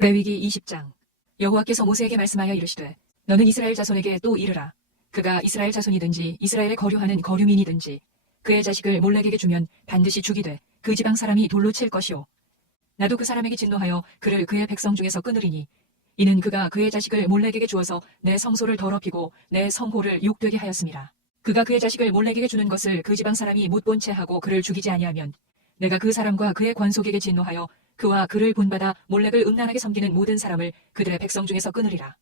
레위기 20장. 여호와께서 모세에게 말씀하여 이르시되 너는 이스라엘 자손에게 또 이르라. 그가 이스라엘 자손이든지 이스라엘에 거류하는 거류민이든지 그의 자식을 몰렉에게 주면 반드시 죽이되 그 지방 사람이 돌로 칠 것이요 나도 그 사람에게 진노하여 그를 그의 백성 중에서 끊으리니 이는 그가 그의 자식을 몰렉에게 주어서 내 성소를 더럽히고 내 성호를 욕되게 하였습니다. 그가 그의 자식을 몰렉에게 주는 것을 그 지방 사람이 못 본 채 하고 그를 죽이지 아니하면 내가 그 사람과 그의 관속에게 진노하여 그와 그를 본받아 몰렉을 음란하게 섬기는 모든 사람을 그들의 백성 중에서 끊으리라.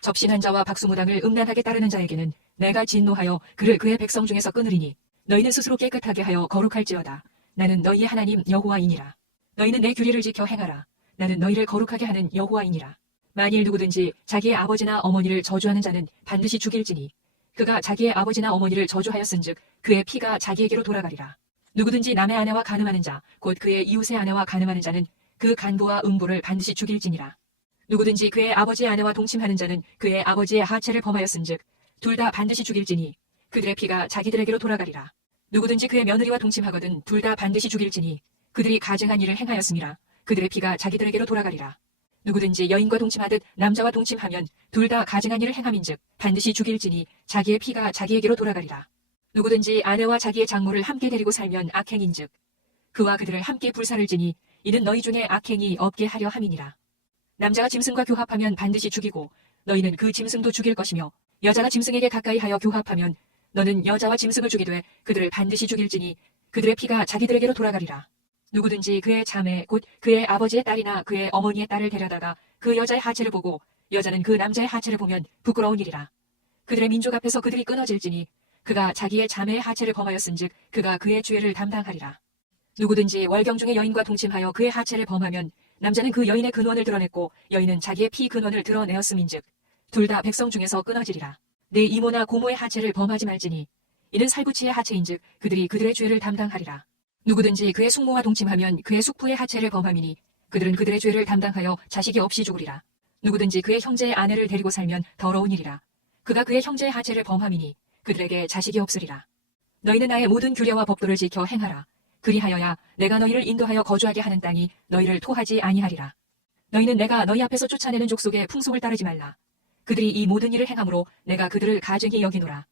접신한 자와 박수무당을 음란하게 따르는 자에게는 내가 진노하여 그를 그의 백성 중에서 끊으리니 너희는 스스로 깨끗하게 하여 거룩할지어다. 나는 너희의 하나님 여호와이니라. 너희는 내 규례를 지켜 행하라. 나는 너희를 거룩하게 하는 여호와이니라. 만일 누구든지 자기의 아버지나 어머니를 저주하는 자는 반드시 죽일지니 그가 자기의 아버지나 어머니를 저주하였은즉 그의 피가 자기에게로 돌아가리라. 누구든지 남의 아내와 간음하는 자 곧 그의 이웃의 아내와 간음하는 자는 그 간부와 음부를 반드시 죽일지니라. 누구든지 그의 아버지의 아내와 동침하는 자는 그의 아버지의 하체를 범하였은즉 둘 다 반드시 죽일지니 그들의 피가 자기들에게로 돌아가리라. 누구든지 그의 며느리와 동침하거든 둘 다 반드시 죽일지니 그들이 가증한 일을 행하였음이라. 그들의 피가 자기들에게로 돌아가리라. 누구든지 여인과 동침하듯 남자와 동침하면 둘 다 가증한 일을 행함인즉 반드시 죽일지니 자기의 피가 자기에게로 돌아가리라. 누구든지 아내와 자기의 장모를 함께 데리고 살면 악행인즉 그와 그들을 함께 불사를 지니 이는 너희 중에 악행이 없게 하려 함이니라. 남자가 짐승과 교합하면 반드시 죽이고 너희는 그 짐승도 죽일 것이며 여자가 짐승에게 가까이 하여 교합하면 너는 여자와 짐승을 죽이되 그들을 반드시 죽일지니 그들의 피가 자기들에게로 돌아가리라. 누구든지 그의 자매 곧 그의 아버지의 딸이나 그의 어머니의 딸을 데려다가 그 여자의 하체를 보고 여자는 그 남자의 하체를 보면 부끄러운 일이라. 그들의 민족 앞에서 그들이 끊어질지니 그가 자기의 자매의 하체를 범하였은즉 그가 그의 죄를 담당하리라. 누구든지 월경 중에 여인과 동침하여 그의 하체를 범하면 남자는 그 여인의 근원을 드러냈고 여인은 자기의 피 근원을 드러내었음인즉 둘 다 백성 중에서 끊어지리라. 내 이모나 고모의 하체를 범하지 말지니 이는 살구치의 하체인즉 그들이 그들의 죄를 담당하리라. 누구든지 그의 숙모와 동침하면 그의 숙부의 하체를 범함이니 그들은 그들의 죄를 담당하여 자식이 없이 죽으리라. 누구든지 그의 형제의 아내를 데리고 살면 더러운 일이라. 그가 그의 형제의 하체를 범함이니 그들에게 자식이 없으리라. 너희는 나의 모든 규례와 법도를 지켜 행하라. 그리하여야 내가 너희를 인도하여 거주하게 하는 땅이 너희를 토하지 아니하리라. 너희는 내가 너희 앞에서 쫓아내는 족속의 풍속을 따르지 말라. 그들이 이 모든 일을 행함으로 내가 그들을 가증히 여기노라.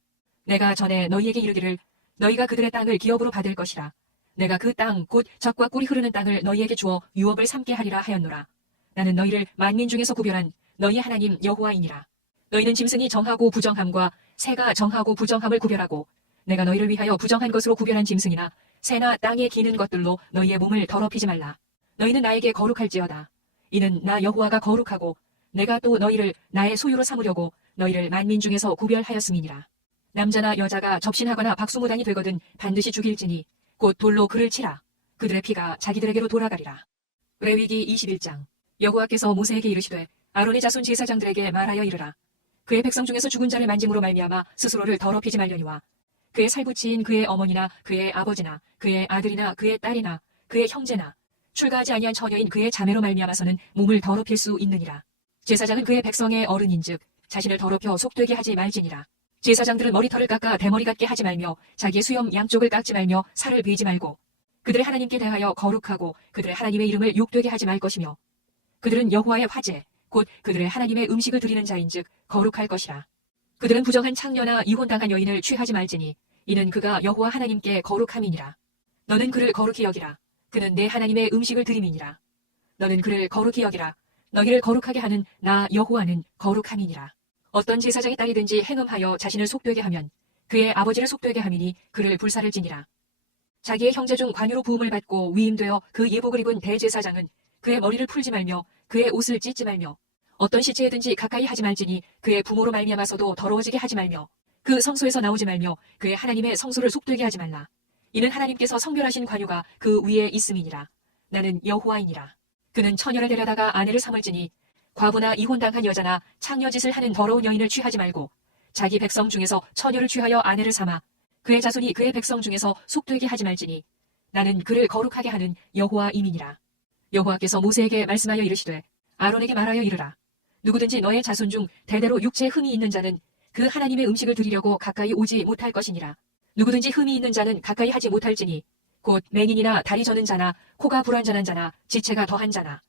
내가 전에 너희에게 이르기를 너희가 그들의 땅을 기업으로 받을 것이라. 내가 그 땅 곧 젖과 꿀이 흐르는 땅을 너희에게 주어 유업을 삼게 하리라 하였노라. 나는 너희를 만민 중에서 구별한 너희 하나님 여호와이니라. 너희는 짐승이 정하고 부정함과 새가 정하고 부정함을 구별하고 내가 너희를 위하여 부정한 것으로 구별한 짐승이나 새나 땅에 기는 것들로 너희의 몸을 더럽히지 말라. 너희는 나에게 거룩할지어다. 이는 나 여호와가 거룩하고 내가 또 너희를 나의 소유로 삼으려고 너희를 만민 중에서 구별하였음이니라. 남자나 여자가 접신하거나 박수무당이 되거든 반드시 죽일지니 곧 돌로 그를 치라. 그들의 피가 자기들에게로 돌아가리라. 레위기 21장. 여호와께서 모세에게 이르시되 아론의 자손 제사장들에게 말하여 이르라. 그의 백성 중에서 죽은 자를 만짐으로 말미암아 스스로를 더럽히지 말려니와 그의 살부치인 그의 어머니나 그의 아버지나 그의 아들이나 그의 딸이나 그의 형제나 출가하지 아니한 처녀인 그의 자매로 말미암아서는 몸을 더럽힐 수 있느니라. 제사장은 그의 백성의 어른인즉 자신을 더럽혀 속되게 하지 말지니라. 제사장들은 머리털을 깎아 대머리 같게 하지 말며 자기의 수염 양쪽을 깎지 말며 살을 베지 말고 그들의 하나님께 대하여 거룩하고 그들의 하나님의 이름을 욕되게 하지 말 것이며 그들은 여호와의 화제 곧 그들의 하나님의 음식을 드리는 자인즉 거룩할 것이라. 그들은 부정한 창녀나 이혼당한 여인을 취하지 말지니 이는 그가 여호와 하나님께 거룩함이니라. 너는 그를 거룩히 여기라. 그는 내 하나님의 음식을 드림이니라. 너는 그를 거룩히 여기라. 너희를 거룩하게 하는 나 여호와는 거룩함이니라. 어떤 제사장의 딸이든지 행음하여 자신을 속되게 하면 그의 아버지를 속되게 함이니 그를 불사를 지니라. 자기의 형제 중 관유로 부음을 받고 위임되어 그 예복을 입은 대제사장은 그의 머리를 풀지 말며 그의 옷을 찢지 말며 어떤 시체에든지 가까이 하지 말지니 그의 부모로 말미암아서도 더러워지게 하지 말며 그 성소에서 나오지 말며 그의 하나님의 성소를 속되게 하지 말라. 이는 하나님께서 성별하신 관유가 그 위에 있음이니라. 나는 여호와이니라. 그는 처녀를 데려다가 아내를 삼을지니 과부나 이혼당한 여자나 창녀짓을 하는 더러운 여인을 취하지 말고 자기 백성 중에서 처녀를 취하여 아내를 삼아 그의 자손이 그의 백성 중에서 속되게 하지 말지니 나는 그를 거룩하게 하는 여호와임이니라. 여호와께서 모세에게 말씀하여 이르시되 아론에게 말하여 이르라. 누구든지 너의 자손 중 대대로 육체에 흠이 있는 자는 그 하나님의 음식을 드리려고 가까이 오지 못할 것이니라. 누구든지 흠이 있는 자는 가까이 하지 못할지니 곧 맹인이나 다리 저는 자나 코가 불완전한 자나 지체가 더한 자나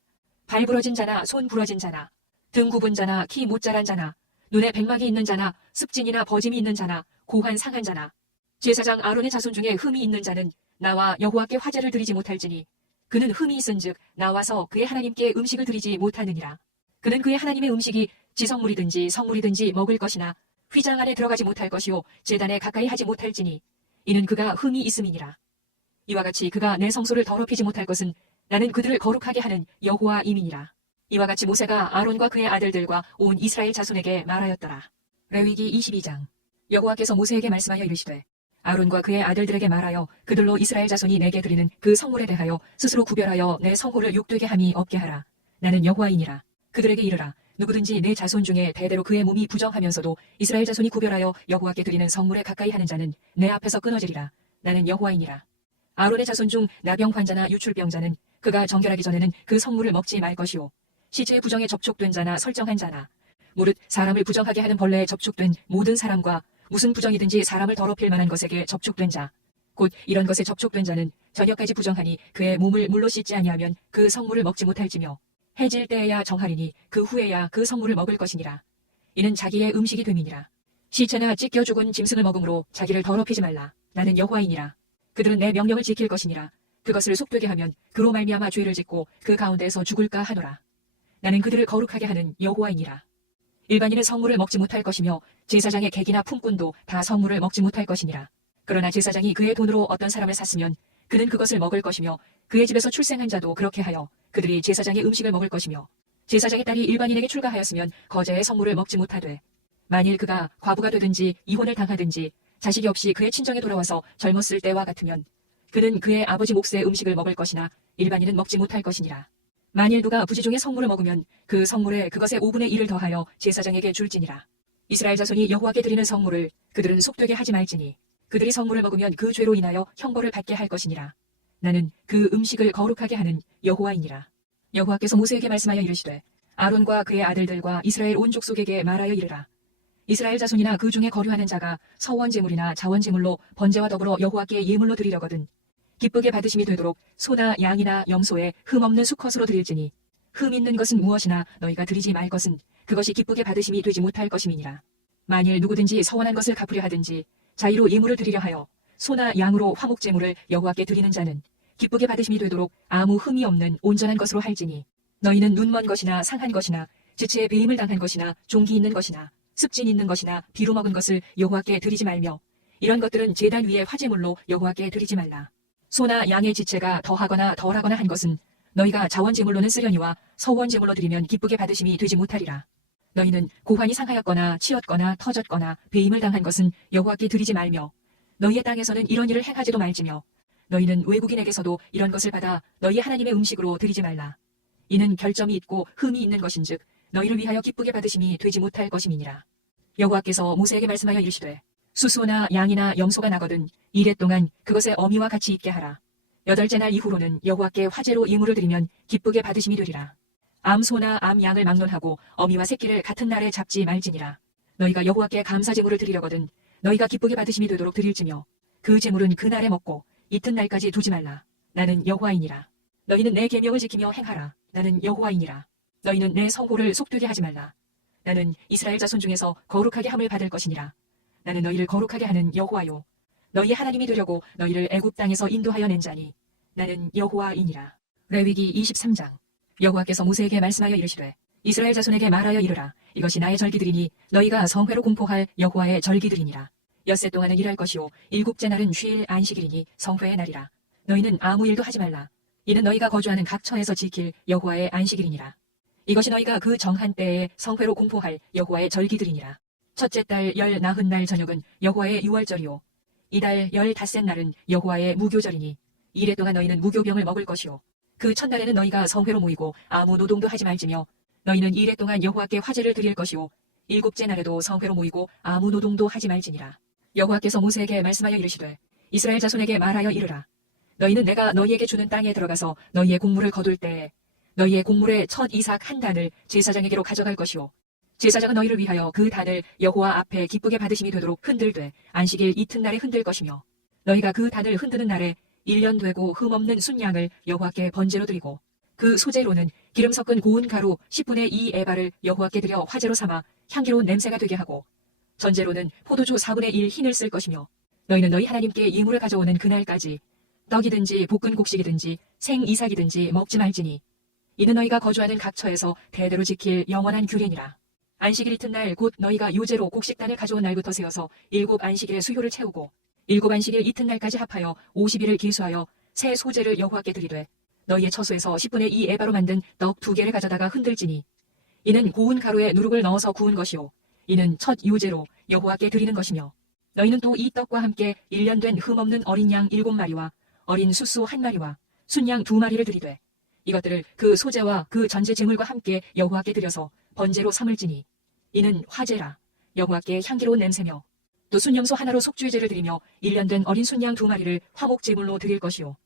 발 부러진 자나 손 부러진 자나 등 굽은 자나 키 못 자란 자나 눈에 백막이 있는 자나 습진이나 버짐이 있는 자나 고환 상한 자나 제사장 아론의 자손 중에 흠이 있는 자는 나와 여호와께 화제를 드리지 못할지니 그는 흠이 있은즉 나와서 그의 하나님께 음식을 드리지 못하느니라. 그는 그의 하나님의 음식이 지성물이든지 성물이든지 먹을 것이나 휘장 안에 들어가지 못할 것이요 제단에 가까이 하지 못할지니 이는 그가 흠이 있음이니라. 이와 같이 그가 내 성소를 더럽히지 못할 것은 나는 그들을 거룩하게 하는 여호와임이니라. 이와 같이 모세가 아론과 그의 아들들과 온 이스라엘 자손에게 말하였더라. 레위기 22장. 여호와께서 모세에게 말씀하여 이르시되 아론과 그의 아들들에게 말하여 그들로 이스라엘 자손이 내게 드리는 그 성물에 대하여 스스로 구별하여 내 성호를 욕되게 함이 없게 하라. 나는 여호와이니라. 그들에게 이르라. 누구든지 내 자손 중에 대대로 그의 몸이 부정하면서도 이스라엘 자손이 구별하여 여호와께 드리는 성물에 가까이 하는 자는 내 앞에서 끊어지리라. 나는 여호와이니라. 아론의 자손 중 나병 환자나 유출병자는 그가 정결하기 전에는 그 성물을 먹지 말 것이요 시체의 부정에 접촉된 자나 설정한 자나 무릇 사람을 부정하게 하는 벌레에 접촉된 모든 사람과 무슨 부정이든지 사람을 더럽힐 만한 것에게 접촉된 자 곧 이런 것에 접촉된 자는 저녁까지 부정하니 그의 몸을 물로 씻지 아니하면 그 성물을 먹지 못할지며 해질 때에야 정하리니 그 후에야 그 성물을 먹을 것이니라. 이는 자기의 음식이 됨이니라. 시체나 찢겨 죽은 짐승을 먹음으로 자기를 더럽히지 말라. 나는 여호와이니라. 그들은 내 명령을 지킬 것이니라. 그것을 속되게 하면 그로 말미암아 죄를 짓고 그 가운데에서 죽을까 하노라. 나는 그들을 거룩하게 하는 여호와이니라. 일반인은 성물을 먹지 못할 것이며 제사장의 객이나 품꾼도 다 성물을 먹지 못할 것이니라. 그러나 제사장이 그의 돈으로 어떤 사람을 샀으면 그는 그것을 먹을 것이며 그의 집에서 출생한 자도 그렇게 하여 그들이 제사장의 음식을 먹을 것이며 제사장의 딸이 일반인에게 출가하였으면 거제의 성물을 먹지 못하되 만일 그가 과부가 되든지 이혼을 당하든지 자식이 없이 그의 친정에 돌아와서 젊었을 때와 같으면 그는 그의 아버지 몫의 음식을 먹을 것이나 일반인은 먹지 못할 것이니라. 만일 누가 부지 중에 성물을 먹으면 그 성물에 그것의 5분의 1을 더하여 제사장에게 줄지니라. 이스라엘 자손이 여호와께 드리는 성물을 그들은 속되게 하지 말지니 그들이 성물을 먹으면 그 죄로 인하여 형벌을 받게 할 것이니라. 나는 그 음식을 거룩하게 하는 여호와이니라. 여호와께서 모세에게 말씀하여 이르시되 아론과 그의 아들들과 이스라엘 온 족속에게 말하여 이르라. 이스라엘 자손이나 그 중에 거류하는 자가 서원제물이나 자원제물로 번제와 더불어 여호와께 예물로 드리려거든 기쁘게 받으심이 되도록 소나 양이나 염소에 흠 없는 수컷으로 드릴지니 흠 있는 것은 무엇이나 너희가 드리지 말 것은 그것이 기쁘게 받으심이 되지 못할 것임이니라. 만일 누구든지 서원한 것을 갚으려 하든지 자의로 예물을 드리려 하여 소나 양으로 화목제물을 여호와께 드리는 자는 기쁘게 받으심이 되도록 아무 흠이 없는 온전한 것으로 할지니 너희는 눈먼 것이나 상한 것이나 지체에 배임을 당한 것이나 종기 있는 것이나 습진 있는 것이나 비루 먹은 것을 여호와께 드리지 말며 이런 것들은 제단 위에 화제물로 여호와께 드리지 말라. 소나 양의 지체가 더하거나 덜하거나 한 것은 너희가 자원제물로는 쓰려니와 서원제물로 드리면 기쁘게 받으심이 되지 못하리라. 너희는 고환이 상하였거나 치였거나 터졌거나 배임을 당한 것은 여호와께 드리지 말며 너희의 땅에서는 이런 일을 행하지도 말지며 너희는 외국인에게서도 이런 것을 받아 너희 하나님의 음식으로 드리지 말라. 이는 결점이 있고 흠이 있는 것인즉 너희를 위하여 기쁘게 받으심이 되지 못할 것임이니라. 여호와께서 모세에게 말씀하여 이르시되 수소나 양이나 염소가 나거든 이래 동안 그것의 어미와 같이 있게 하라. 8째 날 이후로는 여호와께 화제로 예물을 드리면 기쁘게 받으심이 되리라. 암소나 암양을 막론하고 어미와 새끼를 같은 날에 잡지 말지니라. 너희가 여호와께 감사제물을 드리려거든 너희가 기쁘게 받으심이 되도록 드릴지며 그 제물은 그 날에 먹고 이튿날까지 두지 말라. 나는 여호와이니라. 너희는 내 계명을 지키며 행하라. 나는 여호와이니라. 너희는 내 성호를 속되게 하지 말라. 나는 이스라엘 자손 중에서 거룩하게 함을 받을 것이니라. 나는 너희를 거룩하게 하는 여호와요. 너희 하나님이 되려고 너희를 애굽 땅에서 인도하여 낸 자니 나는 여호와이니라. 레위기 23장. 여호와께서 모세에게 말씀하여 이르시되 이스라엘 자손에게 말하여 이르라. 이것이 나의 절기들이니 너희가 성회로 공포할 여호와의 절기들이니라. 엿새 동안은 일할 것이요 7째 날은 쉴 안식일이니 성회의 날이라. 너희는 아무 일도 하지 말라. 이는 너희가 거주하는 각 처에서 지킬 여호와의 안식일이니라. 이것이 너희가 그 정한 때에 성회로 공포할 여호와의 절기들이니라. 첫째 달 40날 저녁은 여호와의 유월절이요 이달 15셋 날은 여호와의 무교절이니 이래 동안 너희는 무교병을 먹을 것이요 그 첫날에는 너희가 성회로 모이고 아무 노동도 하지 말지며 너희는 이래 동안 여호와께 화제를 드릴 것이요 7째 날에도 성회로 모이고 아무 노동도 하지 말지니라. 여호와께서 모세에게 말씀하여 이르시되 이스라엘 자손에게 말하여 이르라. 너희는 내가 너희에게 주는 땅에 들어가서 너희의 곡물을 거둘 때에 너희의 곡물의 첫 이삭 한 단을 제사장에게로 가져갈 것이요 제사장은 너희를 위하여 그 단을 여호와 앞에 기쁘게 받으심이 되도록 흔들되 안식일 이튿날에 흔들 것이며 너희가 그 단을 흔드는 날에 1년 되고 흠없는 순양을 여호와께 번제로 드리고 그 소재로는 기름 섞은 고운 가루 10분의 2 에바를 여호와께 드려 화제로 삼아 향기로운 냄새가 되게 하고, 전제로는 포도주 4분의 1 흰을 쓸 것이며, 너희는 너희 하나님께 예물을 가져오는 그날까지 떡이든지 볶은 곡식이든지 생 이삭이든지 먹지 말지니, 이는 너희가 거주하는 각 처에서 대대로 지킬 영원한 규례니라. 안식일 이튿날 곧 너희가 요제로 곡식단을 가져온 날부터 세어서 7 안식일의 수효를 채우고 7 안식일 이튿날까지 합하여 50일을 기수하여 새 소재를 여호와께 드리되, 너희의 처소에서 10분의 2 에바로 만든 떡 2개를 가져다가 흔들지니, 이는 고운 가루에 누룩을 넣어서 구운 것이요 이는 첫 요제로 여호와께 드리는 것이며, 너희는 또 이 떡과 함께 1년 된 흠없는 어린 양 7마리와 어린 숫소 1마리와 순양 2마리를 드리되, 이것들을 그 소재와 그 전제 제물과 함께 여호와께 드려서 번제로 삼을지니, 이는 화제라. 여호와께 향기로운 냄새며, 또 순염소 하나로 속죄 제를 드리며 1년 된 어린 순양 2마리를 화목 제물로 드릴 것이요,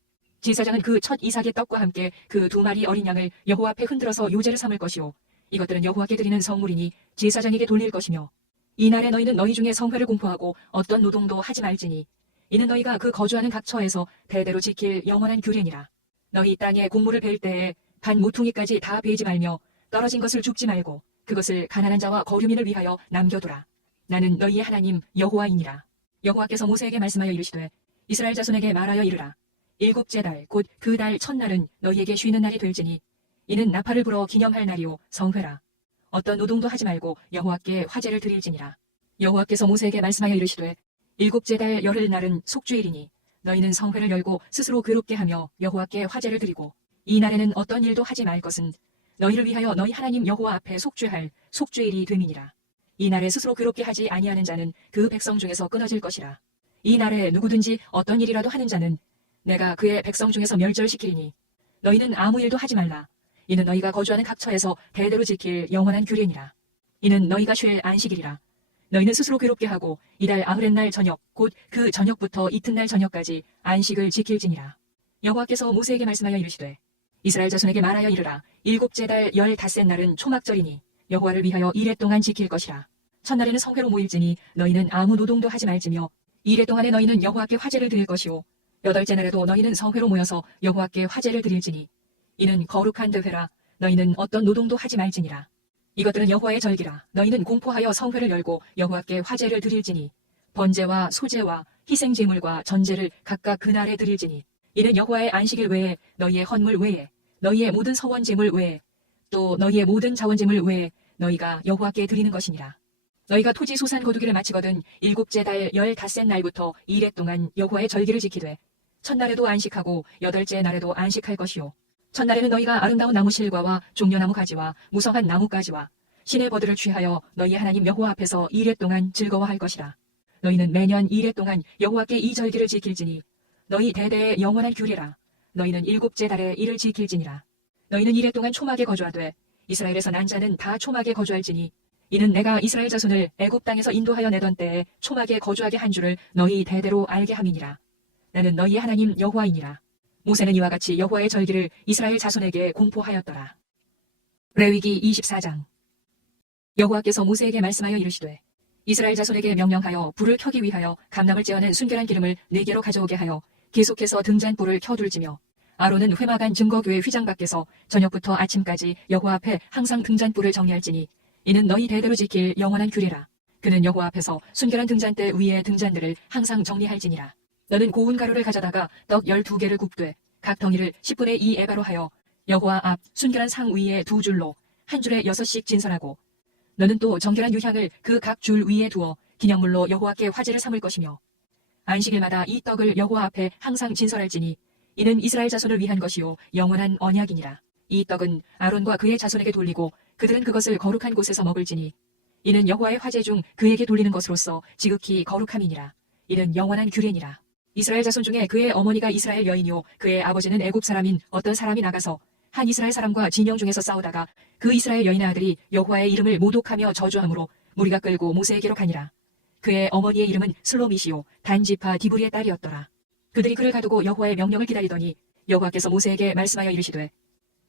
제사장은 그 첫 이삭의 떡과 함께 그 2마리 어린 양을 여호와 앞에 흔들어서 요제를 삼을 것이요, 이것들은 여호와께 드리는 성물이니 제사장에게 돌릴 것이며, 이날에 너희는 너희 중에 성회를 공포하고 어떤 노동도 하지 말지니, 이는 너희가 그 거주하는 각 처에서 대대로 지킬 영원한 규례니라. 너희 땅에 곡물을 벨 때에 반 모퉁이까지 다 베지 말며 떨어진 것을 줍지 말고 그것을 가난한 자와 거류민을 위하여 남겨두라. 나는 너희의 하나님 여호와이니라. 여호와께서 모세에게 말씀하여 이르시되, 이스라엘 자손에게 말하여 이르라. 7째 달 곧 그 달 첫날은 너희에게 쉬는 날이 될지니, 이는 나팔을 불어 기념할 날이요 성회라. 어떤 노동도 하지 말고 여호와께 화제를 드릴지니라. 여호와께서 모세에게 말씀하여 이르시되, 7째 달 열흘 날은 속죄일이니 너희는 성회를 열고 스스로 괴롭게 하며 여호와께 화제를 드리고, 이 날에는 어떤 일도 하지 말 것은 너희를 위하여 너희 하나님 여호와 앞에 속죄할 속죄일이 됨이니라. 이 날에 스스로 괴롭게 하지 아니하는 자는 그 백성 중에서 끊어질 것이라. 이 날에 누구든지 어떤 일이라도 하는 자는 내가 그의 백성 중에서 멸절시키리니, 너희는 아무 일도 하지 말라. 이는 너희가 거주하는 각 처에서 대대로 지킬 영원한 규례니라. 이는 너희가 쉴 안식일이라. 너희는 스스로 괴롭게 하고 이달 아흐렛 날 저녁 곧 그 저녁부터 이튿날 저녁까지 안식을 지킬지니라. 여호와께서 모세에게 말씀하여 이르시되, 이스라엘 자손에게 말하여 이르라. 7째 달 15째 날은 초막절이니 여호와를 위하여 이레 동안 지킬 것이라. 첫날에는 성회로 모일지니 너희는 아무 노동도 하지 말지며, 이레 동안에 너희는 여호와께 화제를 드릴 것이요 8째 날에도 너희는 성회로 모여서 여호와께 화제를 드릴지니, 이는 거룩한 대회라. 너희는 어떤 노동도 하지 말지니라. 이것들은 여호와의 절기라. 너희는 공포하여 성회를 열고 여호와께 화제를 드릴지니, 번제와 소제와 희생제물과 전제를 각각 그날에 드릴지니, 이는 여호와의 안식일 외에 너희의 헌물 외에 너희의 모든 서원제물 외에 또 너희의 모든 자원제물 외에 너희가 여호와께 드리는 것이니라. 너희가 토지 소산 거두기를 마치거든 7째 달 15째 날부터 2일 동안 여호와의 절기를 지키되, 첫날에도 안식하고 8째 날에도 안식할 것이요, 첫날에는 너희가 아름다운 나무 실과와 종려나무 가지와 무성한 나무 가지와 신의 버들을 취하여 너희 하나님 여호와 앞에서 2일 동안 즐거워할 것이라. 너희는 매년 2일 동안 여호와께 이 절기를 지킬지니 너희 대대의 영원한 규례라. 너희는 7째 달에 이를 지킬지니라. 너희는 2일 동안 초막에 거주하되 이스라엘에서 난 자는 다 초막에 거주할지니, 이는 내가 이스라엘 자손을 애굽 땅에서 인도하여 내던 때에 초막에 거주하게 한 줄을 너희 대대로 알게 함이니라. 나는 너희 하나님 여호와이니라. 모세는 이와 같이 여호와의 절기를 이스라엘 자손에게 공포하였더라. 레위기 24장. 여호와께서 모세에게 말씀하여 이르시되, 이스라엘 자손에게 명령하여 불을 켜기 위하여 감람을 째어낸 순결한 기름을 4개로 가져오게 하여 계속해서 등잔불을 켜둘지며, 아론은 회막안 증거교회 휘장 밖에서 저녁부터 아침까지 여호와 앞에 항상 등잔불을 정리할지니, 이는 너희 대대로 지킬 영원한 규례라. 그는 여호와 앞에서 순결한 등잔대 위에 등잔들을 항상 정리할지니라. 너는 고운 가루를 가져다가 떡 12개를 굽되 각 덩이를 10분의 2 에바로 하여 여호와 앞 순결한 상 위에 2줄로 한 줄에 6씩 진설하고, 너는 또 정결한 유향을 그 각 줄 위에 두어 기념물로 여호와께 화제를 삼을 것이며, 안식일마다 이 떡을 여호와 앞에 항상 진설할지니, 이는 이스라엘 자손을 위한 것이요 영원한 언약이니라. 이 떡은 아론과 그의 자손에게 돌리고 그들은 그것을 거룩한 곳에서 먹을지니, 이는 여호와의 화제 중 그에게 돌리는 것으로서 지극히 거룩함이니라. 이는 영원한 규례니라. 이스라엘 자손 중에 그의 어머니가 이스라엘 여인이요 그의 아버지는 애굽 사람인 어떤 사람이 나가서 한 이스라엘 사람과 진영 중에서 싸우다가 그 이스라엘 여인의 아들이 여호와의 이름을 모독하며 저주함으로 무리가 끌고 모세에게로 가니라. 그의 어머니의 이름은 슬로미시요 단지파 디브리의 딸이었더라. 그들이 그를 가두고 여호와의 명령을 기다리더니 여호와께서 모세에게 말씀하여 이르시되,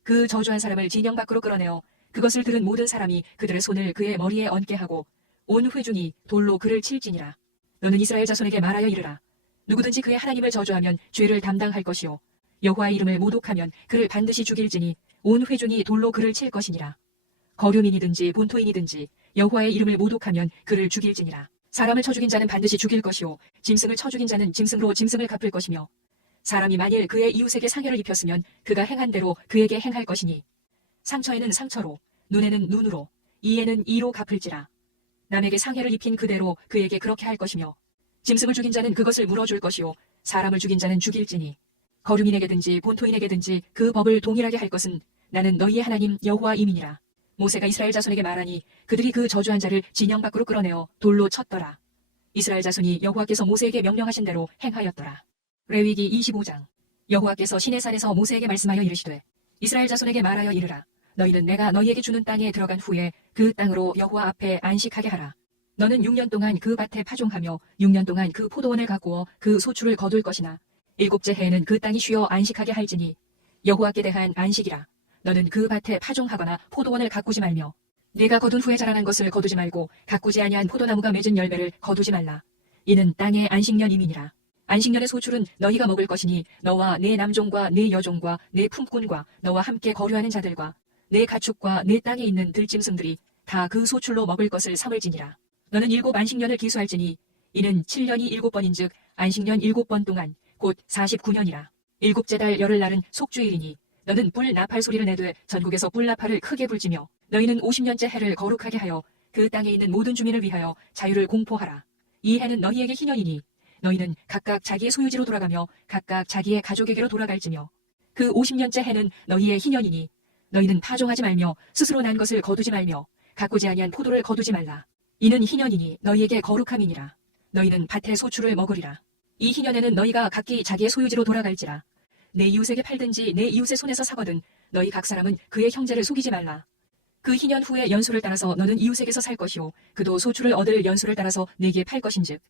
그 저주한 사람을 진영 밖으로 끌어내어 그것을 들은 모든 사람이 그들의 손을 그의 머리에 얹게 하고 온 회중이 돌로 그를 칠지니라. 너는 이스라엘 자손에게 말하여 이르라. 누구든지 그의 하나님을 저주하면 죄를 담당할 것이요 여호와의 이름을 모독하면 그를 반드시 죽일지니, 온 회중이 돌로 그를 칠 것이니라. 거류민이든지 본토인이든지 여호와의 이름을 모독하면 그를 죽일지니라. 사람을 쳐 죽인 자는 반드시 죽일 것이요 짐승을 쳐 죽인 자는 짐승으로 짐승을 갚을 것이며 사람이 만일 그의 이웃에게 상해를 입혔으면 그가 행한 대로 그에게 행할 것이니 상처에는 상처로 눈에는 눈으로 이에는 이로 갚을지라. 남에게 상해를 입힌 그대로 그에게 그렇게 할 것이며 짐승을 죽인 자는 그것을 물어줄 것이요 사람을 죽인 자는 죽일지니 거류민에게든지 본토인에게든지 그 법을 동일하게 할 것은 나는 너희의 하나님 여호와임이니라. 모세가 이스라엘 자손에게 말하니 그들이 그 저주한 자를 진영 밖으로 끌어내어 돌로 쳤더라. 이스라엘 자손이 여호와께서 모세에게 명령하신 대로 행하였더라. 레위기 25장. 여호와께서 시내산에서 모세에게 말씀하여 이르시되 이스라엘 자손에게 말하여 이르라. 너희는 내가 너희에게 주는 땅에 들어간 후에 그 땅으로 여호와 앞에 안식하게 하라. 너는 6년 동안 그 밭에 파종하며 6년 동안 그 포도원을 가꾸어 그 소출을 거둘 것이나 7째 해에는 그 땅이 쉬어 안식하게 할지니 여호와께 대한 안식이라. 너는 그 밭에 파종하거나 포도원을 가꾸지 말며 네가 거둔 후에 자라난 것을 거두지 말고 가꾸지 아니한 포도나무가 맺은 열매를 거두지 말라. 이는 땅의 안식년임이니라. 안식년의 소출은 너희가 먹을 것이니 너와 네 남종과 네 여종과 네 품꾼과 너와 함께 거류하는 자들과 네 가축과 네 땅에 있는 들짐승들이 다 그 소출로 먹을 것을 삼을지니라. 너는 7 안식년을 기수할지니 이는 7년이 7번인즉 안식년 7번 동안 곧 49년이라. 7째 달 열흘날은 속주일이니 너는 뿔 나팔 소리를 내되 전국에서 뿔 나팔을 크게 불지며 너희는 50년째 해를 거룩하게 하여 그 땅에 있는 모든 주민을 위하여 자유를 공포하라. 이 해는 너희에게 희년이니 너희는 각각 자기의 소유지로 돌아가며 각각 자기의 가족에게로 돌아갈지며 그 50년째 해는 너희의 희년이니 너희는 파종하지 말며 스스로 난 것을 거두지 말며 가꾸지 아니한 포도를 거두지 말라. 이는 희년이니 너희에게 거룩함이니라. 너희는 밭의 소출을 먹으리라. 이 희년에는 너희가 각기 자기의 소유지로 돌아갈지라. 내 이웃에게 팔든지 내 이웃의 손에서 사거든 너희 각 사람은 그의 형제를 속이지 말라. 그 희년 후에 연수를 따라서 너는 이웃에게서 살 것이요 그도 소출을 얻을 연수를 따라서 내게 팔 것인즉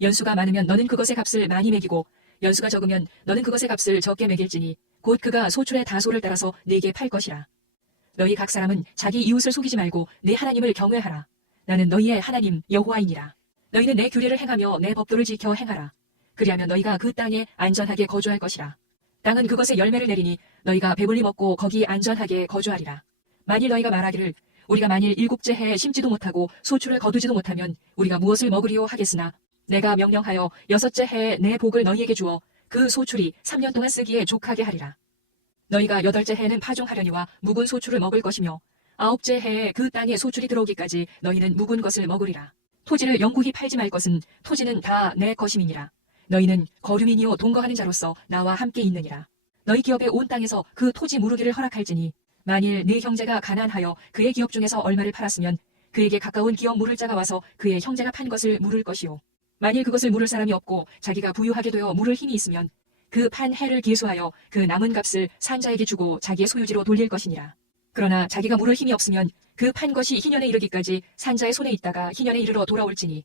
연수가 많으면 너는 그것의 값을 많이 매기고 연수가 적으면 너는 그것의 값을 적게 매길지니 곧 그가 소출의 다소를 따라서 내게 팔 것이라. 너희 각 사람은 자기 이웃을 속이지 말고 내 하나님을 경외하라. 나는 너희의 하나님 여호와이니라. 너희는 내 규례를 행하며 내 법도를 지켜 행하라. 그리하면 너희가 그 땅에 안전하게 거주할 것이라. 땅은 그것의 열매를 내리니 너희가 배불리 먹고 거기 안전하게 거주하리라. 만일 너희가 말하기를 우리가 만일 7째 해에 심지도 못하고 소출을 거두지도 못하면 우리가 무엇을 먹으리요 하겠으나 내가 명령하여 6째 해에 내 복을 너희에게 주어 그 소출이 3년 동안 쓰기에 족하게 하리라. 너희가 8째 해에는 파종하려니와 묵은 소출을 먹을 것이며 9째 해에 그 땅에 소출이 들어오기까지 너희는 묵은 것을 먹으리라. 토지를 영구히 팔지 말 것은 토지는 다 내 것임이니라. 너희는 거류민이요 동거하는 자로서 나와 함께 있느니라. 너희 기업의 온 땅에서 그 토지 무르기를 허락할지니 만일 네 형제가 가난하여 그의 기업 중에서 얼마를 팔았으면 그에게 가까운 기업 물을 자가 와서 그의 형제가 판 것을 물을 것이요 만일 그것을 물을 사람이 없고 자기가 부유하게 되어 물을 힘이 있으면 그 판 해를 계수하여 그 남은 값을 산자에게 주고 자기의 소유지로 돌릴 것이니라. 그러나 자기가 물을 힘이 없으면 그 판 것이 희년에 이르기까지 산자의 손에 있다가 희년에 이르러 돌아올지니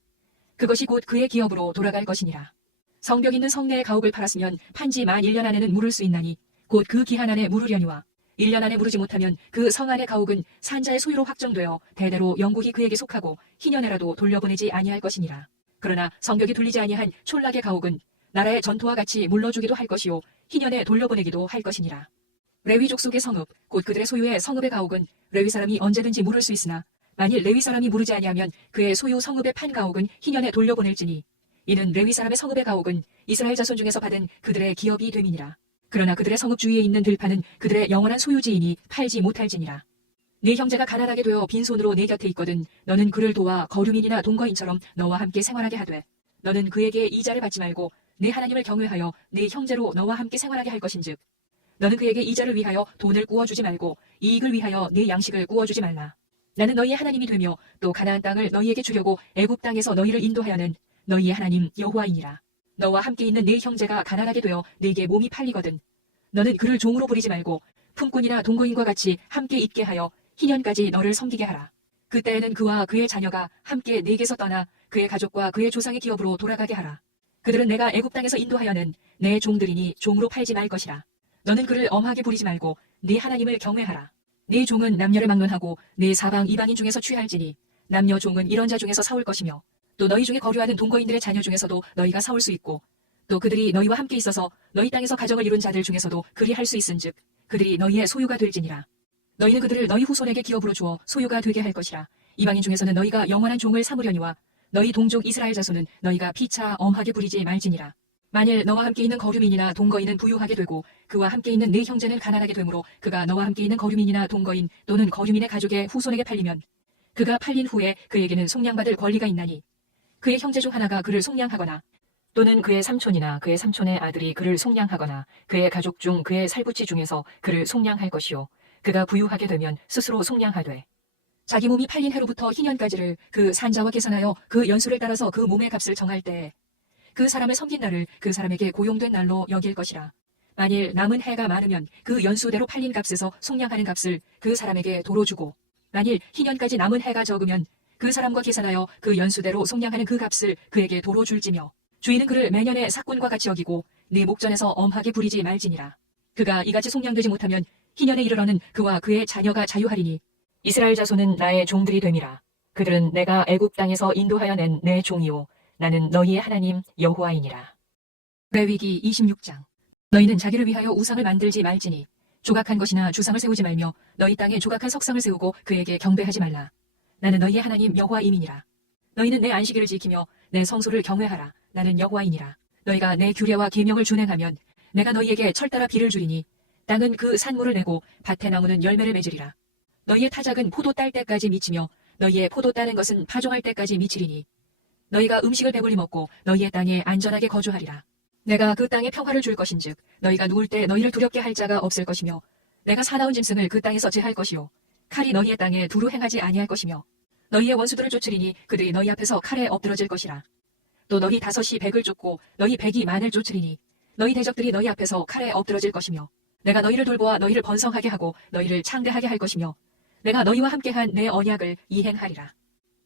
그것이 곧 그의 기업으로 돌아갈 것이니라. 성벽 있는 성내의 가옥을 팔았으면 판지 만 1년 안에는 물을 수 있나니 곧 그 기한 안에 물으려니와 1년 안에 무르지 못하면 그 성 안의 가옥은 산자의 소유로 확정되어 대대로 영국이 그에게 속하고 희년에라도 돌려보내지 아니할 것이니라. 그러나 성벽이 돌리지 아니한 촌락의 가옥은 나라의 전토와 같이 물러주기도 할 것이요 희년에 돌려보내기도 할 것이니라. 레위 족속의 성읍 곧 그들의 소유의 성읍의 가옥은 레위 사람이 언제든지 물을 수 있으나 만일 레위 사람이 무르지 아니하면 그의 소유 성읍의 판 가옥은 희년에 돌려보낼지니 이는 레위 사람의 성읍의 가옥은 이스라엘 자손 중에서 받은 그들의 기업이 됨이니라. 그러나 그들의 성읍 주위에 있는 들판은 그들의 영원한 소유지이니 팔지 못할지니라. 네 형제가 가난하게 되어 빈손으로 내 곁에 있거든 너는 그를 도와 거류민이나 동거인처럼 너와 함께 생활하게 하되 너는 그에게 이자를 받지 말고 내 하나님을 경외하여 네 형제로 너와 함께 생활하게 할 것인즉 너는 그에게 이자를 위하여 돈을 구워주지 말고 이익을 위하여 네 양식을 구워주지 말라. 나는 너희의 하나님이 되며 또 가나안 땅을 너희에게 주려고 애굽 땅에서 너희를 인도하여는 너희의 하나님 여호와이니라. 너와 함께 있는 네 형제가 가난하게 되어 네게 몸이 팔리거든 너는 그를 종으로 부리지 말고 품꾼이나 동거인과 같이 함께 있게 하여 희년까지 너를 섬기게 하라. 그때에는 그와 그의 자녀가 함께 네게서 떠나 그의 가족과 그의 조상의 기업으로 돌아가게 하라. 그들은 내가 애굽 땅에서 인도하여는 내 종들이니 종으로 팔지 말 것이라. 너는 그를 엄하게 부리지 말고 네 하나님을 경외하라. 네 종은 남녀를 막론하고 네 사방 이방인 중에서 취할지니 남녀 종은 이런 자 중에서 사올 것이며 또 너희 중에 거류하는 동거인들의 자녀 중에서도 너희가 사올 수 있고 또 그들이 너희와 함께 있어서 너희 땅에서 가정을 이룬 자들 중에서도 그리 할 수 있은즉 그들이 너희의 소유가 될지니라. 너희는 그들을 너희 후손에게 기업으로 주어 소유가 되게 할 것이라. 이방인 중에서는 너희가 영원한 종을 삼으려니와 너희 동족 이스라엘 자손은 너희가 피차 엄하게 부리지 말지니라. 만일 너와 함께 있는 거류민이나 동거인은 부유하게 되고 그와 함께 있는 네 형제는 가난하게 되므로 그가 너와 함께 있는 거류민이나 동거인 또는 거류민의 가족의 후손에게 팔리면 그가 팔린 후에 그에게는 속량받을 권리가 있나니 그의 형제 중 하나가 그를 속량하거나 또는 그의 삼촌이나 그의 삼촌의 아들이 그를 속량하거나 그의 가족 중 그의 살부치 중에서 그를 속량할 것이요 그가 부유하게 되면 스스로 속량하되 자기 몸이 팔린 해로부터 희년까지를 그 산자와 계산하여 그 연수를 따라서 그 몸의 값을 정할 때에 그 사람을 섬긴 날을 그 사람에게 고용된 날로 여길 것이라. 만일 남은 해가 많으면 그 연수대로 팔린 값에서 속량하는 값을 그 사람에게 도로 주고 만일 희년까지 남은 해가 적으면 그 사람과 계산하여 그 연수대로 속량하는 그 값을 그에게 도로 줄지며 주인은 그를 매년의 삭군과 같이 여기고 네 목전에서 엄하게 부리지 말지니라. 그가 이같이 속량되지 못하면 희년에 이르러는 그와 그의 자녀가 자유하리니 이스라엘 자손은 나의 종들이 됨이라. 그들은 내가 애굽 땅에서 인도하여 낸 내 종이요 나는 너희의 하나님 여호와이니라. 레위기 26장. 너희는 자기를 위하여 우상을 만들지 말지니 조각한 것이나 주상을 세우지 말며 너희 땅에 조각한 석상을 세우고 그에게 경배하지 말라. 나는 너희의 하나님 여호와임이니라. 너희는 내 안식일을 지키며 내 성소를 경외하라. 나는 여호와이니라. 너희가 내 규례와 계명을 준행하면 내가 너희에게 철따라 비를 주리니 땅은 그 산물을 내고 밭의 나무는 열매를 맺으리라. 너희의 타작은 포도 딸 때까지 미치며 너희의 포도 따는 것은 파종할 때까지 미치리니 너희가 음식을 배불리 먹고 너희의 땅에 안전하게 거주하리라. 내가 그 땅에 평화를 줄 것인즉 너희가 누울 때 너희를 두렵게 할 자가 없을 것이며 내가 사나운 짐승을 그 땅에서 제할 것이요 칼이 너희의 땅에 두루 행하지 아니할 것이며 너희의 원수들을 쫓으리니 그들이 너희 앞에서 칼에 엎드러질 것이라. 또 너희 다섯이 백을 쫓고 너희 백이 만을 쫓으리니 너희 대적들이 너희 앞에서 칼에 엎드러질 것이며 내가 너희를 돌보아 너희를 번성하게 하고 너희를 창대하게 할 것이며 내가 너희와 함께한 내 언약을 이행하리라.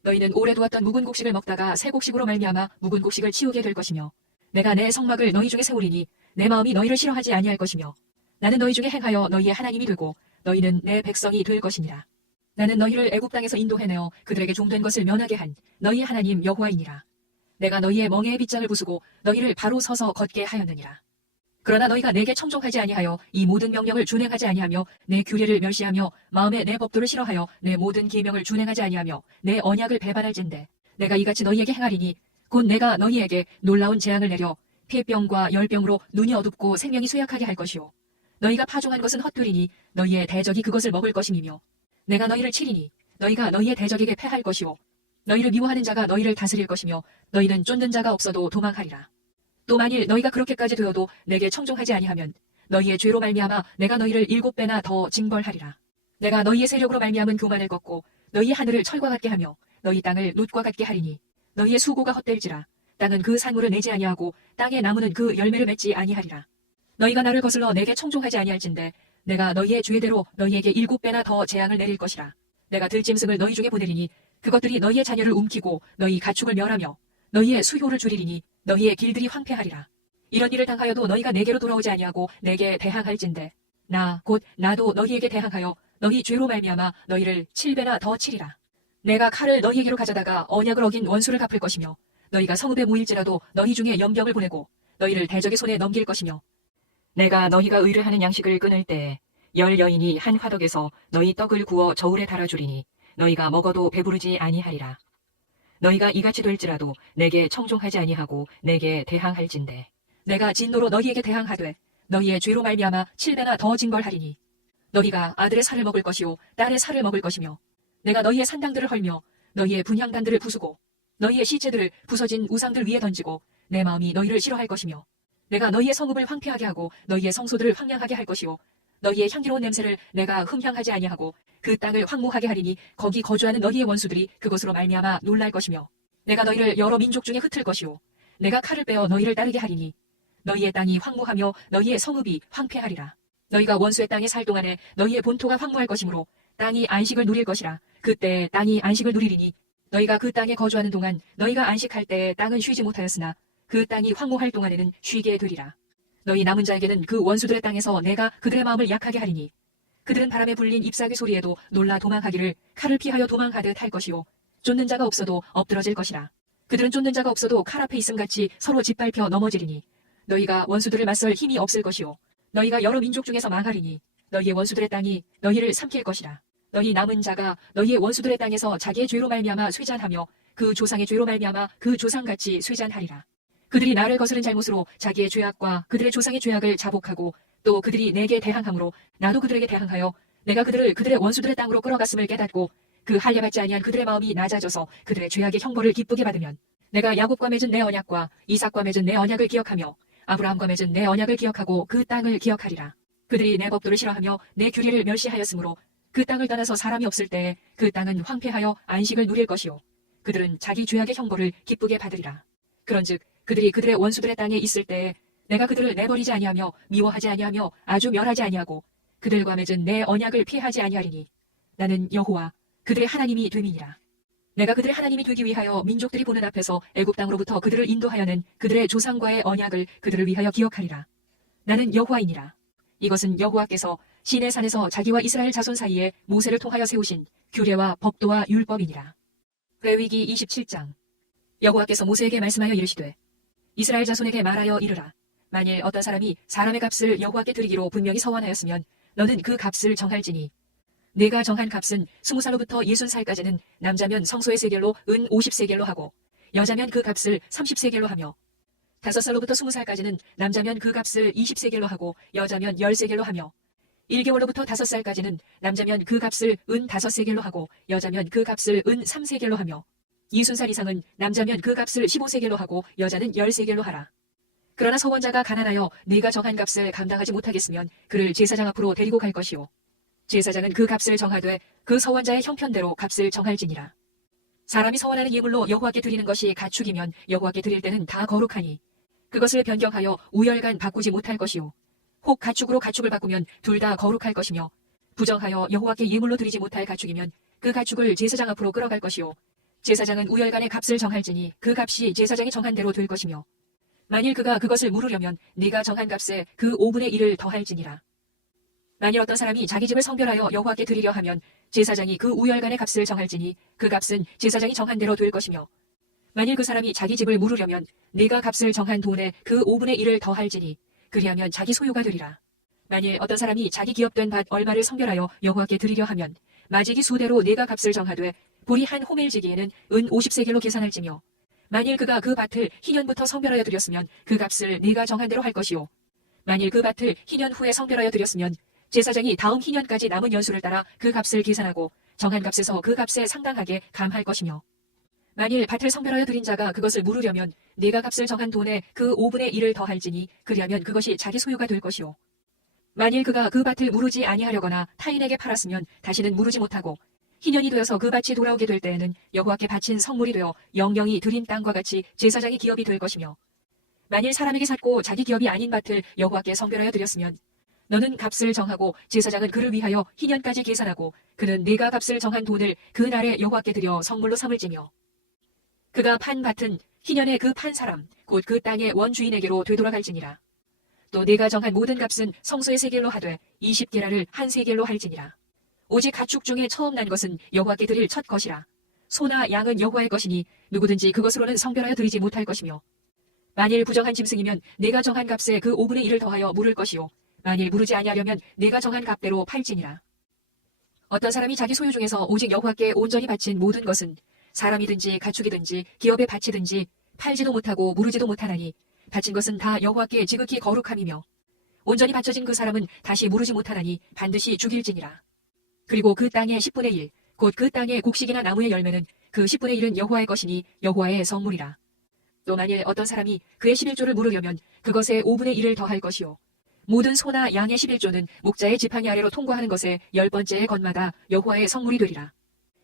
너희는 오래 두었던 묵은 곡식을 먹다가 새 곡식으로 말미암아 묵은 곡식을 치우게 될 것이며 내가 내 성막을 너희 중에 세우리니 내 마음이 너희를 싫어하지 아니할 것이며 나는 너희 중에 행하여 너희의 하나님이 되고 너희는 내 백성이 될 것이니라. 나는 너희를 애굽 땅에서 인도해내어 그들에게 종된 것을 면하게 한 너희의 하나님 여호와이니라. 내가 너희의 멍에의 빗장을 부수고 너희를 바로 서서 걷게 하였느니라. 그러나 너희가 내게 청종하지 아니하여 이 모든 명령을 준행하지 아니하며 내 규례를 멸시하며 마음에 내 법도를 싫어하여 내 모든 계명을 준행하지 아니하며 내 언약을 배반할진대 내가 이같이 너희에게 행하리니 곧 내가 너희에게 놀라운 재앙을 내려 폐병과 열병으로 눈이 어둡고 생명이 쇠약하게 할 것이요 너희가 파종한 것은 헛되리니 너희의 대적이 그것을 먹을 것임이며 내가 너희를 치리니 너희가 너희의 대적에게 패할 것이요 너희를 미워하는 자가 너희를 다스릴 것이며 너희는 쫓는 자가 없어도 도망하리라. 또 만일 너희가 그렇게까지 되어도 내게 청종하지 아니하면 너희의 죄로 말미암아 내가 너희를 7배나 더 징벌하리라. 내가 너희의 세력으로 말미암은 교만을 걷고 너희의 하늘을 철과 같게 하며 너희 땅을 놋과 같게 하리니 너희의 수고가 헛될지라. 땅은 그 산물을 내지 아니하고 땅의 나무는 그 열매를 맺지 아니하리라. 너희가 나를 거슬러 내게 청종하지 아니할진대 내가 너희의 죄대로 너희에게 7배나 더 재앙을 내릴 것이라. 내가 들짐승을 너희 중에 보내리니 그것들이 너희의 자녀를 움키고 너희 가축을 멸하며 너희의 수효를 줄이리니 너희의 길들이 황폐하리라. 이런 일을 당하여도 너희가 내게로 돌아오지 아니하고 내게 대항할진대 나 곧 나도 너희에게 대항하여 너희 죄로 말미암아 너희를 7배나 더 치리라. 내가 칼을 너희에게로 가져다가 언약을 어긴 원수를 갚을 것이며 너희가 성읍에 모일지라도 너희 중에 연병을 보내고 너희를 대적의 손에 넘길 것이며 내가 너희가 의뢰하는 양식을 끊을 때에 10 여인이 한 화덕에서 너희 떡을 구워 저울에 달아주리니 너희가 먹어도 배부르지 아니하리라. 너희가 이같이 될지라도 내게 청종하지 아니하고 내게 대항할진대 내가 진노로 너희에게 대항하되 너희의 죄로 말미암아 7배나 더 징벌하리니 너희가 아들의 살을 먹을 것이요 딸의 살을 먹을 것이며 내가 너희의 산당들을 헐며 너희의 분향단들을 부수고 너희의 시체들을 부서진 우상들 위에 던지고 내 마음이 너희를 싫어할 것이며 내가 너희의 성읍을 황폐하게 하고 너희의 성소들을 황량하게 할 것이요 너희의 향기로운 냄새를 내가 흠향하지 아니하고 그 땅을 황무하게 하리니 거기 거주하는 너희의 원수들이 그것으로 말미암아 놀랄 것이며 내가 너희를 여러 민족 중에 흩을 것이요 내가 칼을 빼어 너희를 따르게 하리니 너희의 땅이 황무하며 너희의 성읍이 황폐하리라. 너희가 원수의 땅에 살 동안에 너희의 본토가 황무할 것이므로 땅이 안식을 누릴 것이라. 그때 땅이 안식을 누리리니 너희가 그 땅에 거주하는 동안 너희가 안식할 때에 땅은 쉬지 못하였으나 그 땅이 황무할 동안에는 쉬게 되리라. 너희 남은 자에게는 그 원수들의 땅에서 내가 그들의 마음을 약하게 하리니 그들은 바람에 불린 잎사귀 소리에도 놀라 도망하기를 칼을 피하여 도망하듯 할 것이요 쫓는 자가 없어도 엎드러질 것이라. 그들은 쫓는 자가 없어도 칼 앞에 있음같이 서로 짓밟혀 넘어지리니 너희가 원수들을 맞설 힘이 없을 것이요 너희가 여러 민족 중에서 망하리니 너희의 원수들의 땅이 너희를 삼킬 것이라. 너희 남은 자가 너희의 원수들의 땅에서 자기의 죄로 말미암아 쇠잔하며 그 조상의 죄로 말미암아 그 조상같이 쇠잔하리라. 그들이 나를 거스른 잘못으로 자기의 죄악과 그들의 조상의 죄악을 자복하고 또 그들이 내게 대항함으로 나도 그들에게 대항하여 내가 그들을 그들의 원수들의 땅으로 끌어갔음을 깨닫고 그 할례받지 아니한 그들의 마음이 낮아져서 그들의 죄악의 형벌을 기쁘게 받으면 내가 야곱과 맺은 내 언약과 이삭과 맺은 내 언약을 기억하며 아브라함과 맺은 내 언약을 기억하고 그 땅을 기억하리라. 그들이 내 법도를 싫어하며 내 규례를 멸시하였으므로 그 땅을 떠나서 사람이 없을 때에 그 땅은 황폐하여 안식을 누릴 것이요 그들은 자기 죄악의 형벌을 기쁘게 받으리라. 그런즉 그들이 그들의 원수들의 땅에 있을 때에 내가 그들을 내버리지 아니하며 미워하지 아니하며 아주 멸하지 아니하고 그들과 맺은 내 언약을 피하지 아니하리니 나는 여호와 그들의 하나님이 됨이니라. 내가 그들의 하나님이 되기 위하여 민족들이 보는 앞에서 애굽 땅으로부터 그들을 인도하여는 그들의 조상과의 언약을 그들을 위하여 기억하리라. 나는 여호와이니라. 이것은 여호와께서 시내 산에서 자기와 이스라엘 자손 사이에 모세를 통하여 세우신 규례와 법도와 율법이니라. 레위기 27장. 여호와께서 모세에게 말씀하여 이르시되 이스라엘 자손에게 말하여 이르라. 만일 어떤 사람이 사람의 값을 여호와께 드리기로 분명히 서원하였으면 너는 그 값을 정할지니 내가 정한 값은 20살로부터 60살까지는 남자면 성소의 세겔로 은 50세겔로 하고 여자면 그 값을 30세겔로 하며 5살로부터 20살까지는 남자면 그 값을 20세겔로 하고 여자면 10세겔로 하며 1개월로부터 5살까지는 남자면 그 값을 은 5세겔로 하고 여자면 그 값을 은 3세겔로 하며 60살 이상은 남자면 그 값을 15세겔로 하고 여자는 10세겔로 하라. 그러나 서원자가 가난하여 네가 정한 값을 감당하지 못하겠으면 그를 제사장 앞으로 데리고 갈 것이요 제사장은 그 값을 정하되 그 서원자의 형편대로 값을 정할지니라. 사람이 서원하는 예물로 여호와께 드리는 것이 가축이면 여호와께 드릴 때는 다 거룩하니 그것을 변경하여 우열간 바꾸지 못할 것이요 혹 가축으로 가축을 바꾸면 둘 다 거룩할 것이며 부정하여 여호와께 예물로 드리지 못할 가축이면 그 가축을 제사장 앞으로 끌어갈 것이요 제사장은 우열간의 값을 정할지니 그 값이 제사장이 정한 대로 될 것이며 만일 그가 그것을 물으려면 네가 정한 값에 그 5분의 1을 더할지니라. 만일 어떤 사람이 자기 집을 성별하여 여호와께 드리려 하면 제사장이 그 우열간의 값을 정할지니 그 값은 제사장이 정한 대로 될 것이며 만일 그 사람이 자기 집을 물으려면 네가 값을 정한 돈에 그 5분의 1을 더할지니 그리하면 자기 소유가 되리라. 만일 어떤 사람이 자기 기업된 밭 얼마를 성별하여 여호와께 드리려 하면 마지기 수대로 네가 값을 정하되 보리 한 호멜지기에는 은 50세겔로 계산할지며 만일 그가 그 밭을 희년부터 성별하여 드렸으면 그 값을 네가 정한 대로 할 것이요 만일 그 밭을 희년 후에 성별하여 드렸으면 제사장이 다음 희년까지 남은 연수를 따라 그 값을 계산하고 정한 값에서 그 값에 상당하게 감할 것이며 만일 밭을 성별하여 드린 자가 그것을 물으려면 네가 값을 정한 돈에 그 5분의 1을 더할지니 그리하면 그것이 자기 소유가 될 것이요 만일 그가 그 밭을 무르지 아니하려거나 타인에게 팔았으면 다시는 무르지 못하고 희년이 되어서 그 밭이 돌아오게 될 때에는 여호와께 바친 성물이 되어 영영이 드린 땅과 같이 제사장의 기업이 될 것이며 만일 사람에게 샀고 자기 기업이 아닌 밭을 여호와께 성별하여 드렸으면 너는 값을 정하고 제사장은 그를 위하여 희년까지 계산하고 그는 네가 값을 정한 돈을 그 날에 여호와께 드려 성물로 삼을지며 그가 판 밭은 희년에 그 판 사람 곧 그 땅의 원주인에게로 되돌아갈지니라. 또 네가 정한 모든 값은 성소의 세겔로 하되 20게라를 한 세겔로 할지니라. 오직 가축 중에 처음 난 것은 여호와께 드릴 첫 것이라. 소나 양은 여호와의 것이니 누구든지 그것으로는 성별하여 드리지 못할 것이며 만일 부정한 짐승이면 네가 정한 값에 그 5분의 1을 더하여 물을 것이요 만일 무르지 아니하려면 네가 정한 값대로 팔지니라. 어떤 사람이 자기 소유 중에서 오직 여호와께 온전히 바친 모든 것은 사람이든지 가축이든지 기업의 밭이든지 팔지도 못하고 무르지도 못하나니 바친 것은 다 여호와께 지극히 거룩함이며 온전히 바쳐진 그 사람은 다시 무르지 못하나니 반드시 죽일지니라. 그리고 그 땅의 10분의 1, 곧 그 땅의 곡식이나 나무의 열매는 그 10분의 1은 여호와의 것이니 여호와의 성물이라. 또 만일 어떤 사람이 그의 11조를 물으려면 그것에 5분의 1을 더할 것이요 모든 소나 양의 11조는 목자의 지팡이 아래로 통과하는 것에 10번째의 것마다 여호와의 성물이 되리라.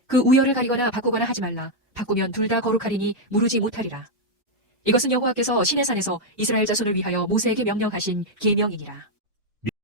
그 우열을 가리거나 바꾸거나 하지 말라. 바꾸면 둘 다 거룩하리니 무르지 못하리라. 이것은 여호와께서 시내산에서 이스라엘 자손을 위하여 모세에게 명령하신 계명이니라.